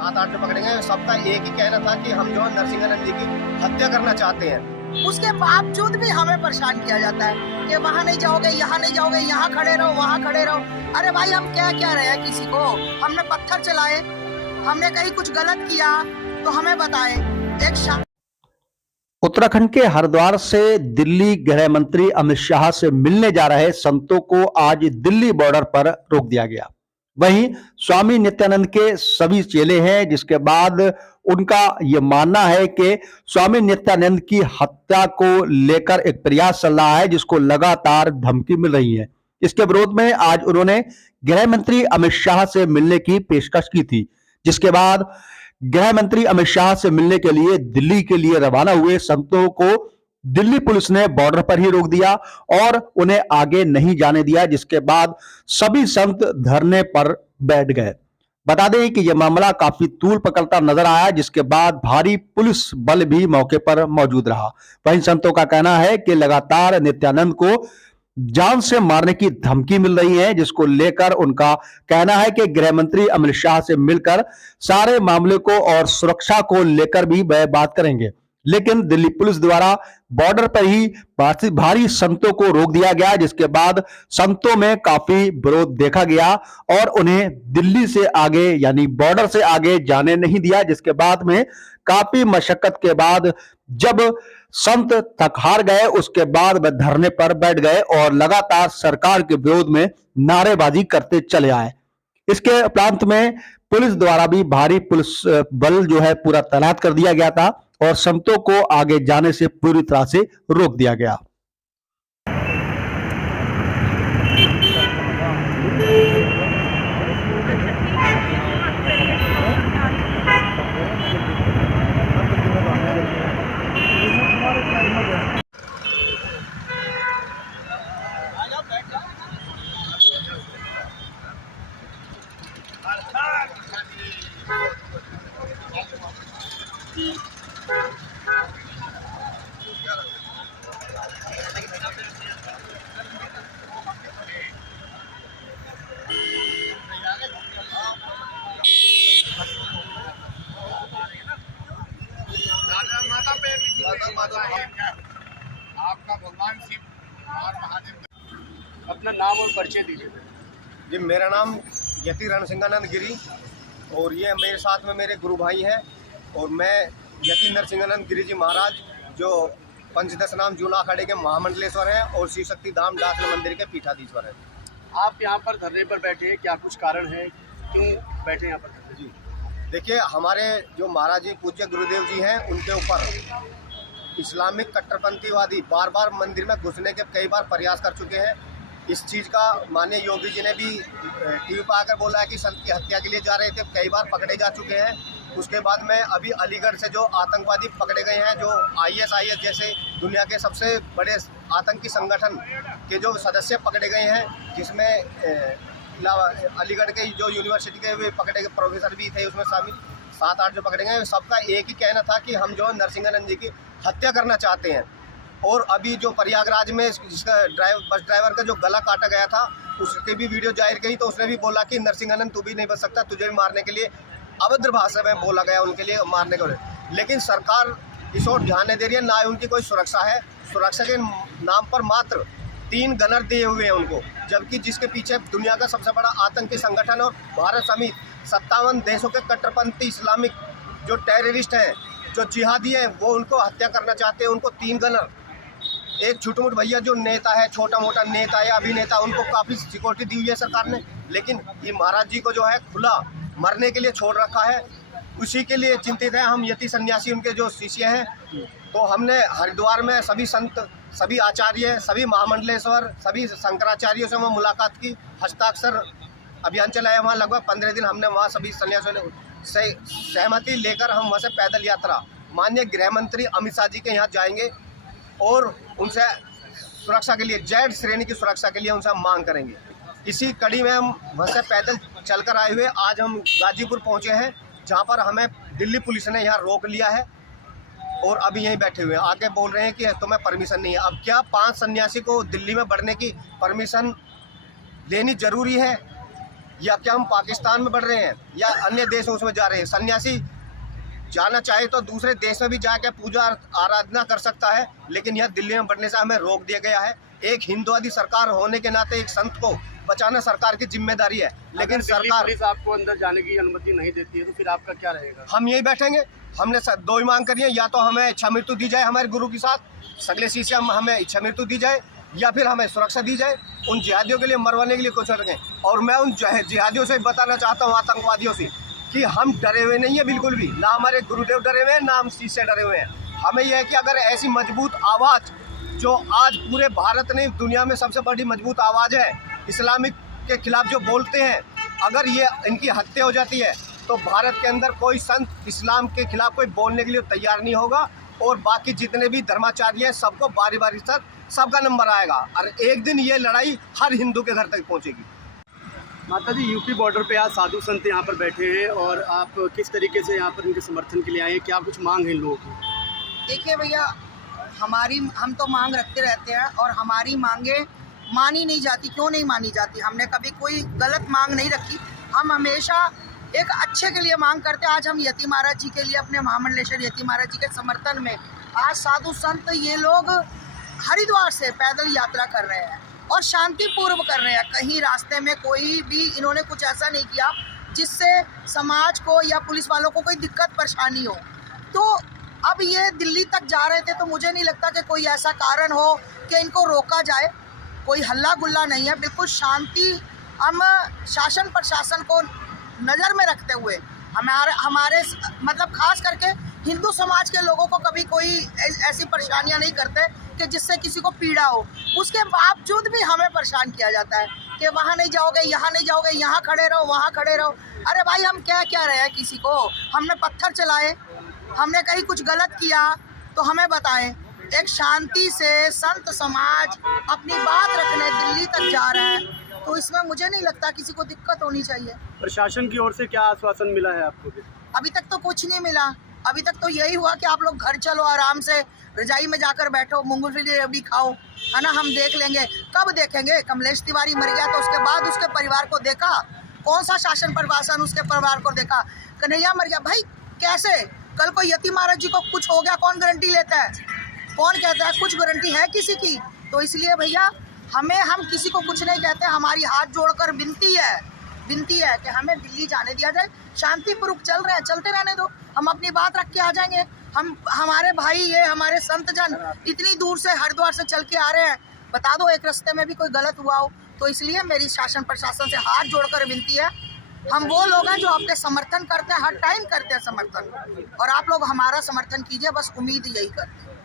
7-8 जो पकड़े गए सबका एक ही कहना था कि हम जो है नरसिंहानंद जी की हत्या करना चाहते हैं। उसके बावजूद भी हमें परेशान किया जाता है कि वहाँ नहीं जाओगे, यहाँ नहीं जाओगे, यहाँ खड़े रहो, वहाँ खड़े रहो। अरे भाई हम क्या रहे हैं किसी को? हमने पत्थर चलाए, हमने कहीं कुछ गलत किया तो हमें बताएं। एक उत्तराखंड के हरिद्वार से दिल्ली गृह मंत्री अमित शाह से मिलने जा रहे संतों को आज दिल्ली बॉर्डर पर रोक दिया गया। वहीं स्वामी नित्यानंद के सभी चेले हैं, जिसके बाद उनका यह मानना है कि स्वामी नित्यानंद की हत्या को लेकर एक प्रयास चल रहा है, जिसको लगातार धमकी मिल रही है। इसके विरोध में आज उन्होंने गृह मंत्री अमित शाह से मिलने की पेशकश की थी, जिसके बाद गृह मंत्री अमित शाह से मिलने के लिए दिल्ली के लिए रवाना हुए संतों को दिल्ली पुलिस ने बॉर्डर पर ही रोक दिया और उन्हें आगे नहीं जाने दिया, जिसके बाद सभी संत धरने पर बैठ गए। बता दें कि यह मामला काफी तूल पकड़ता नजर आया, जिसके बाद भारी पुलिस बल भी मौके पर मौजूद रहा। वहीं संतों का कहना है कि लगातार नित्यानंद को जान से मारने की धमकी मिल रही है, जिसको लेकर उनका कहना है कि गृह मंत्री अमित शाह से मिलकर सारे मामले को और सुरक्षा को लेकर भी वह बात करेंगे। लेकिन दिल्ली पुलिस द्वारा बॉर्डर पर ही भारी संतों को रोक दिया गया, जिसके बाद संतों में काफी विरोध देखा गया और उन्हें दिल्ली से आगे यानी बॉर्डर से आगे जाने नहीं दिया, जिसके बाद में काफी मशक्कत के बाद जब संत थक हार गए, उसके बाद वह धरने पर बैठ गए और लगातार सरकार के विरोध में नारेबाजी करते चले आए। इसके उपरांत में पुलिस द्वारा भी भारी पुलिस बल जो है पूरा तैनात कर दिया गया था और संतों को आगे जाने से पूरी तरह से रोक दिया गया। आपका भगवान शिव और महादेव। अपना नाम और परिचय दीजिए। जी, मेरा नाम यति रणसिंहानंद गिरी और ये मेरे साथ में मेरे गुरु भाई हैं और मैं यति नरसिंहानंद गिरी जी महाराज जो पंचदश नाम जूना अखाड़े के महामंडलेश्वर हैं और शिव शक्ति धाम डाकन मंदिर के पीठाधीश्वर हैं। आप यहाँ पर धरने पर बैठे हैं, क्या कुछ कारण है, क्यों बैठे यहाँ पर? जी देखिए, हमारे जो महाराज जी पूज्य गुरुदेव जी हैं, उनके ऊपर इस्लामिक कट्टरपंथीवादी बार बार मंदिर में घुसने के कई बार प्रयास कर चुके हैं। इस चीज़ का माननीय योगी जी ने भी टीवी पर आकर बोला है कि संत की हत्या के लिए जा रहे थे, कई बार पकड़े जा चुके हैं। उसके बाद में अभी अलीगढ़ से जो आतंकवादी पकड़े गए हैं, जो ISIS जैसे दुनिया के सबसे बड़े आतंकी संगठन के जो सदस्य पकड़े गए हैं, जिसमें अलीगढ़ के जो यूनिवर्सिटी के वे पकड़े गए प्रोफेसर भी थे उसमें शामिल, 7-8 जो पकड़े गए, सबका एक ही कहना था कि हम जो नरसिंहानंद जी की हत्या करना चाहते हैं। और अभी जो प्रयागराज में जिसका बस ड्राइवर का जो गला काटा गया था, उसकी भी वीडियो जाहिर गई, तो उसने भी बोला कि नरसिंहानंद तू भी नहीं बच सकता, तुझे भी मारने के लिए अभद्र भाषा में बोला गया उनके लिए मारने को। लेकिन सरकार इस ओर ध्यान नहीं दे रही है, ना ही उनकी कोई सुरक्षा है। सुरक्षा के नाम पर मात्र 3 गनर दिए हुए हैं उनको, जबकि जिसके पीछे दुनिया का सबसे बड़ा आतंकी संगठन और भारत समेत 57 देशों के कट्टरपंथी इस्लामिक जो टेररिस्ट हैं, जो जिहादी हैं, वो उनको हत्या करना चाहते हैं। उनको 3 गनर, एक छुटमुट भैया जो नेता है, छोटा मोटा नेता या अभिनेता, उनको काफ़ी सिक्योरिटी दी हुई है सरकार ने, लेकिन ये महाराज जी को जो है खुला मरने के लिए छोड़ रखा है। उसी के लिए चिंतित है हम यति सन्यासी, उनके जो शिष्य हैं। तो हमने हरिद्वार में सभी संत, सभी आचार्य, सभी महामंडलेश्वर, सभी शंकराचार्यों से वहाँ मुलाकात की, हस्ताक्षर अभियान चलाया। वहाँ लगभग 15 दिन हमने वहाँ सभी सन्यासियों ने सहमति लेकर हम वहाँ से पैदल यात्रा माननीय गृह मंत्री अमित शाह जी के यहाँ जाएंगे और उनसे सुरक्षा के लिए, जेड श्रेणी की सुरक्षा के लिए उनसे हम मांग करेंगे। इसी कड़ी में हम वहाँ से पैदल चलकर आए हुए आज हम गाजीपुर पहुँचे हैं, जहाँ पर हमें दिल्ली पुलिस ने यहाँ रोक लिया है और अभी यहीं बैठे हुए हैं। आगे बोल रहे हैं कि तुम्हें परमिशन नहीं है। अब क्या 5 सन्यासी को दिल्ली में बढ़ने की परमिशन लेनी जरूरी है? या क्या हम पाकिस्तान में बढ़ रहे हैं या अन्य देशों में जा रहे हैं? सन्यासी जाना चाहे तो दूसरे देश में भी जाकर पूजा आराधना कर सकता है, लेकिन यह दिल्ली में बढ़ने से हमें रोक दिया गया है। एक हिंदुवादी सरकार होने के नाते एक संत को बचाना सरकार की जिम्मेदारी है, लेकिन सरकार पुलिस आपको अंदर जाने की अनुमति नहीं देती है तो फिर आपका क्या रहेगा? हम यही बैठेंगे। हमने दो ही मांग करी है, या तो हमें इच्छा मृत्यु दी जाए हमारे गुरु के साथ, सगले शीशे हमें इच्छा मृत्यु दी जाए, या फिर हमें सुरक्षा दी जाए। उन जिहादियों के लिए मरवाने के लिए कुछ रखें। और मैं उन जिहादियों से बताना चाहता हूँ, आतंकवादियों से, कि हम डरे हुए नहीं है बिल्कुल भी, ना हमारे गुरुदेव डरे हुए हैं, ना हम शीश से डरे हुए हैं। हमें यह है कि अगर ऐसी मजबूत आवाज़ जो आज पूरे भारत ने दुनिया में सबसे बड़ी मजबूत आवाज़ है इस्लामिक के खिलाफ जो बोलते हैं, अगर ये इनकी हत्या हो जाती है तो भारत के अंदर कोई संत इस्लाम के खिलाफ कोई बोलने के लिए तैयार नहीं होगा, और बाकी जितने भी धर्माचार्य हैं सबको बारी बारी से सबका नंबर आएगा, और एक दिन ये लड़ाई हर हिंदू के घर तक पहुंचेगी। माता जी, यूपी बॉर्डर पे आज साधु संत यहाँ पर बैठे हैं और आप किस तरीके से यहाँ पर इनके समर्थन के लिए आए हैं? क्या कुछ मांग है इन लोगों की? देखिए भैया, हम तो मांग रखते रहते हैं और हमारी मांगे मानी नहीं जाती। क्यों नहीं मानी जाती? हमने कभी कोई गलत मांग नहीं रखी। हम हमेशा एक अच्छे के लिए मांग करते हैं। आज हम यति महाराज जी के लिए, अपने महामंडलेश्वर यति महाराज जी के समर्थन में आज साधु संत ये लोग हरिद्वार से पैदल यात्रा कर रहे हैं और शांतिपूर्व कर रहे हैं। कहीं रास्ते में कोई भी इन्होंने कुछ ऐसा नहीं किया जिससे समाज को या पुलिस वालों को कोई दिक्कत परेशानी हो। तो अब ये दिल्ली तक जा रहे थे, तो मुझे नहीं लगता कि कोई ऐसा कारण हो कि इनको रोका जाए। कोई हल्ला गुल्ला नहीं है, बिल्कुल शांति। हम शासन प्रशासन को नज़र में रखते हुए हमारे मतलब खास करके हिंदू समाज के लोगों को कभी कोई ऐसी परेशानियां नहीं करते कि जिससे किसी को पीड़ा हो। उसके बावजूद भी हमें परेशान किया जाता है कि वहाँ नहीं जाओगे, यहाँ नहीं जाओगे, यहाँ खड़े रहो, वहाँ खड़े रहो। अरे भाई, हम क्या रहे हैं किसी को? हमने पत्थर चलाए, हमने कहीं कुछ गलत किया तो हमें बताएं। एक शांति से संत समाज अपनी बात रखने दिल्ली तक जा रहे हैं, तो इसमें मुझे नहीं लगता किसी को दिक्कत होनी चाहिए। प्रशासन की ओर से क्या आश्वासन मिला है आपको? अभी तक तो कुछ नहीं मिला। अभी तक तो यही हुआ कि आप लोग घर चलो, आराम से रजाई में जाकर बैठो, मूंगफली रेवड़ी खाओ, है ना, हम देख लेंगे। कब देखेंगे? कमलेश तिवारी मर गया तो उसके बाद उसके परिवार को देखा? कौन सा शासन प्रशासन उसके परिवार को देखा? कन्हैया मर गया, भाई कैसे? कल को यति महाराज जी को कुछ हो गया, कौन गारंटी लेता है? कौन कहता है? कुछ गारंटी है किसी की? तो इसलिए भैया, हम किसी को कुछ नहीं कहते। हमारी हाथ जोड़कर विनती है कि हमें दिल्ली जाने दिया जाए। शांतिपूर्वक चल रहे हैं, चलते रहने दो। हम अपनी बात रख के आ जाएंगे। हमारे भाई, ये हमारे संत जन इतनी दूर से हरिद्वार से चल के आ रहे हैं, बता दो एक रास्ते में भी कोई गलत हुआ हो। तो इसलिए मेरी शासन प्रशासन से हाथ जोड़कर विनती है। हम वो लोग हैं जो आपके समर्थन करते हैं, हर टाइम करते हैं समर्थन, और आप लोग हमारा समर्थन कीजिए, बस उम्मीद यही करते हैं।